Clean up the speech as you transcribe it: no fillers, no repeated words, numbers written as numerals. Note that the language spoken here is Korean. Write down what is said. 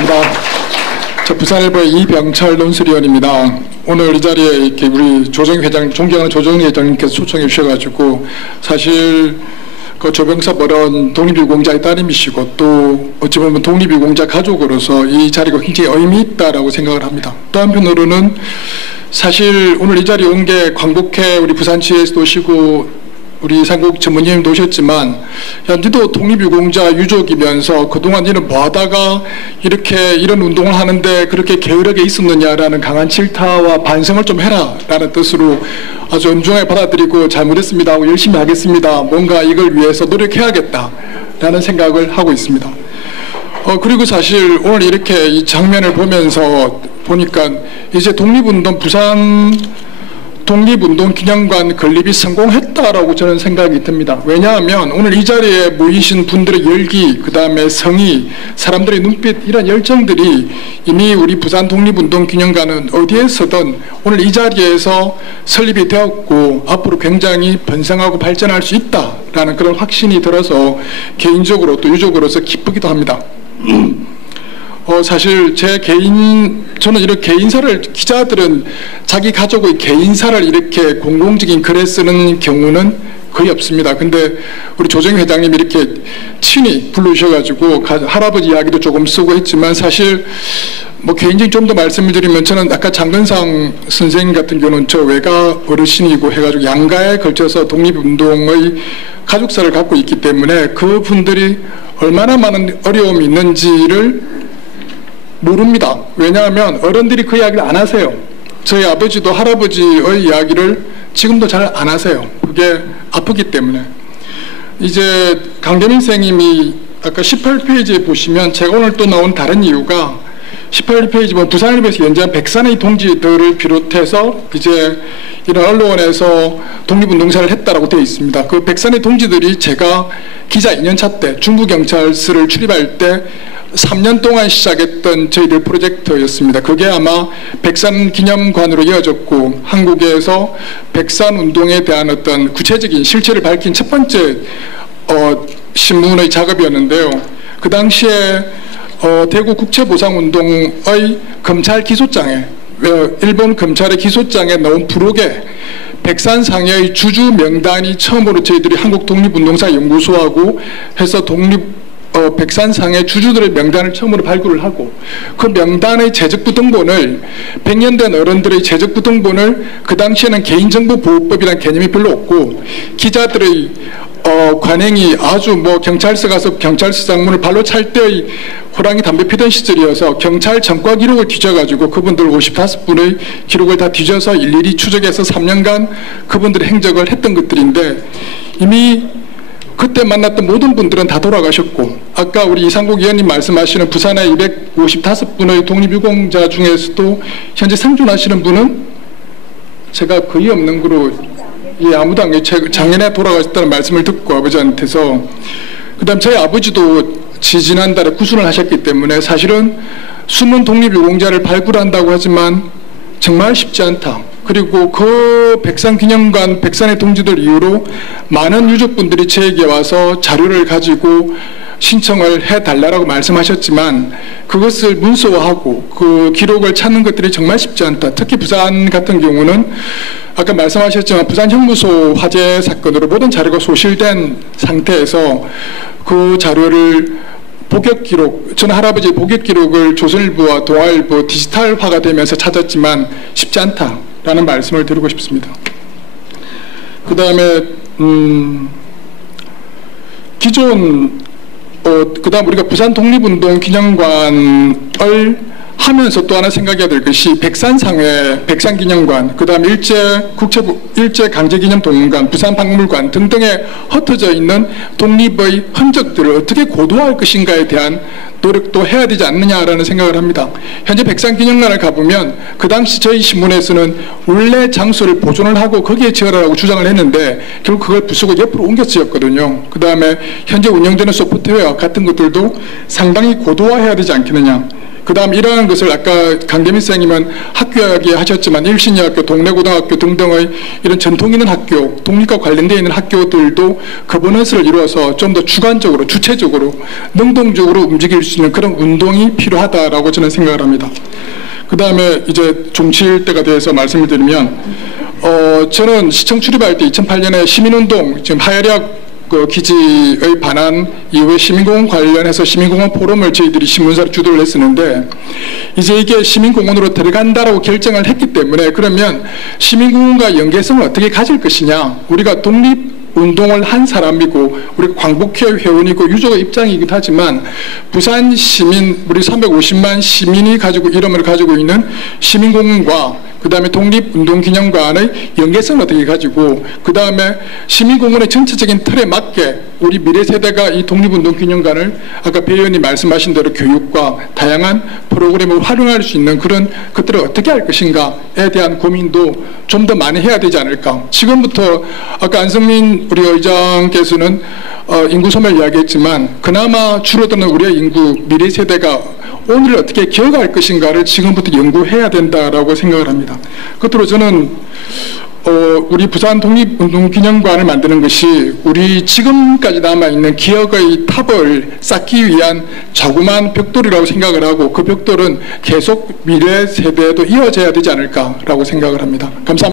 감사합니다. 저 부산일보의 이병철 논술위원입니다. 오늘 이 자리에 이렇게 우리 조정희 회장, 존경하는 조정희 회장님께서 초청해 주셔가지고 사실 그 조병섭 어른 독립유공자의 따님이시고 또 어찌 보면 독립유공자 가족으로서 이 자리가 굉장히 의미 있다라고 생각을 합니다. 또 한편으로는 사실 오늘 이 자리에 온 게 광복회 우리 부산시에서도 오시고 우리 이상국 전무님도 오셨지만 현지도 독립유공자 유족이면서 그동안 이는 뭐하다가 이렇게 이런 운동을 하는데 그렇게 게으르게 있었느냐라는 강한 질타와 반성을 좀 해라 라는 뜻으로 아주 엄중하게 받아들이고 잘못했습니다 하고 열심히 하겠습니다, 뭔가 이걸 위해서 노력해야겠다 라는 생각을 하고 있습니다. 그리고 사실 오늘 이렇게 이 장면을 보면서 보니까 이제 독립운동 부산 독립운동 기념관 건립이 성공했다라고 저는 생각이 듭니다. 왜냐하면 오늘 이 자리에 모이신 분들의 열기, 그 다음에 성의, 사람들의 눈빛, 이런 열정들이 이미 우리 부산 독립운동 기념관은 어디에서든 오늘 이 자리에서 설립이 되었고 앞으로 굉장히 번성하고 발전할 수 있다라는 그런 확신이 들어서 개인적으로 또 유족으로서 기쁘기도 합니다. 사실 저는 이렇게 개인사를, 기자들은 자기 가족의 개인사를 이렇게 공공적인 글에 쓰는 경우는 거의 없습니다. 근데 우리 조정희 회장님이 이렇게 친히 불러주셔가지고 할아버지 이야기도 조금 쓰고 했지만 사실 뭐 개인적인 좀 더 말씀을 드리면 저는 아까 장근상 선생님 같은 경우는 저 외가 어르신이고 해가지고 양가에 걸쳐서 독립운동의 가족사를 갖고 있기 때문에 그분들이 얼마나 많은 어려움이 있는지를 모릅니다. 왜냐하면 어른들이 그 이야기를 안 하세요. 저희 아버지도 할아버지의 이야기를 지금도 잘 안 하세요. 그게 아프기 때문에. 이제 강대민 선생님이 아까 18페이지에 보시면 제가 오늘 또 나온 다른 이유가 18페이지 보면 부산일보에서 연재한 백산의 동지들을 비롯해서 이제 이런 언론에서 독립운동사를 했다라고 되어 있습니다. 그 백산의 동지들이 제가 기자 2년차 때 중부경찰서를 출입할 때 3년 동안 시작했던 저희들 프로젝트였습니다. 그게 아마 백산기념관으로 이어졌고 한국에서 백산운동에 대한 어떤 구체적인 실체를 밝힌 첫 번째 신문의 작업이었는데요. 그 당시에 대구 국채보상운동의 검찰 기소장에, 일본 검찰의 기소장에 나온 부록에 백산상의 주주 명단이 처음으로 저희들이 한국독립운동사연구소하고 해서 백산상의 주주들의 명단을 처음으로 발굴을 하고 그 명단의 재적부등본을 100년 된 어른들의 재적부등본을 그 당시에는 개인정보보호법이라는 개념이 별로 없고 기자들의 관행이 아주 뭐 경찰서 가서 경찰서장문을 발로 찰 때의 호랑이 담배 피던 시절이어서 경찰 전과 기록을 뒤져가지고 그분들 55분의 기록을 다 뒤져서 일일이 추적해서 3년간 그분들의 행적을 했던 것들인데 이미 그때 만났던 모든 분들은 다 돌아가셨고 아까 우리 이상국 의원님 말씀하시는 부산의 255분의 독립유공자 중에서도 현재 생존하시는 분은 제가 거의 없는 거로 아무도 안 계세요. 작년에 돌아가셨다는 말씀을 듣고 아버지한테서 그 다음 저희 아버지도 지난달에 구순을 하셨기 때문에 사실은 숨은 독립유공자를 발굴한다고 하지만 정말 쉽지 않다. 그리고 그 백산기념관 백산의 동지들 이후로 많은 유족분들이 저에게 와서 자료를 가지고 신청을 해달라고 말씀하셨지만 그것을 문서화하고 그 기록을 찾는 것들이 정말 쉽지 않다. 특히 부산 같은 경우는 아까 말씀하셨지만 부산 형무소 화재 사건으로 모든 자료가 소실된 상태에서 그 자료를 복역 기록, 저는 할아버지의 복역 기록을 조선일보와 동아일보 디지털화가 되면서 찾았지만 쉽지 않다라는 말씀을 드리고 싶습니다. 그 다음에 기존 그 다음 우리가 부산 독립운동 기념관을 하면서 또 하나 생각해야 될 것이 백산상회, 백산기념관, 그 다음 일제강제기념동문관, 부산박물관 등등에 흩어져 있는 독립의 흔적들을 어떻게 고도화할 것인가에 대한 노력도 해야 되지 않느냐라는 생각을 합니다. 현재 백산기념관을 가보면 그 당시 저희 신문에서는 원래 장소를 보존을 하고 거기에 지어라라고 주장을 했는데 결국 그걸 부수고 옆으로 옮겨 지었거든요. 그 다음에 현재 운영되는 소프트웨어 같은 것들도 상당히 고도화해야 되지 않겠느냐. 그 다음 이러한 것을 아까 강대민 선생님은 학교 이야기 하셨지만 일신여학교, 동래고등학교 등등의 이런 전통 있는 학교, 독립과 관련되어 있는 학교들도 거버넌스를 이루어서 좀 더 주관적으로, 주체적으로, 능동적으로 움직일 수 있는 그런 운동이 필요하다라고 저는 생각을 합니다. 그 다음에 이제 종칠 때가 돼서 말씀을 드리면, 저는 시청 출입할 때 2008년에 시민운동, 지금 하야리학 그 기지의 반환 이후에 시민공원 관련해서 시민공원 포럼을 저희들이 신문사로 주도를 했었는데, 이제 이게 시민공원으로 들어간다라고 결정을 했기 때문에 그러면 시민공원과 연계성을 어떻게 가질 것이냐, 우리가 독립운동을 한 사람이고 우리가 광복회 회원이고 유족의 입장이기도 하지만 부산 시민, 우리 350만 시민이 가지고 이름을 가지고 있는 시민공원과 그 다음에 독립운동기념관의 연계성을 어떻게 가지고, 그 다음에 시민공원의 전체적인 틀에 맞게 우리 미래세대가 이 독립운동기념관을 아까 배 의원님 말씀하신 대로 교육과 다양한 프로그램을 활용할 수 있는 그런 것들을 어떻게 할 것인가에 대한 고민도 좀 더 많이 해야 되지 않을까. 지금부터 아까 안성민 우리 의장께서는 인구 소멸 이야기했지만 그나마 줄어드는 우리의 인구, 미래세대가 오늘을 어떻게 기억할 것인가를 지금부터 연구해야 된다라고 생각을 합니다. 끝으로 저는 우리 부산 독립운동기념관을 만드는 것이 우리 지금까지 남아있는 기억의 탑을 쌓기 위한 자그마한 벽돌이라고 생각을 하고, 그 벽돌은 계속 미래 세대에도 이어져야 되지 않을까라고 생각을 합니다. 감사합니다.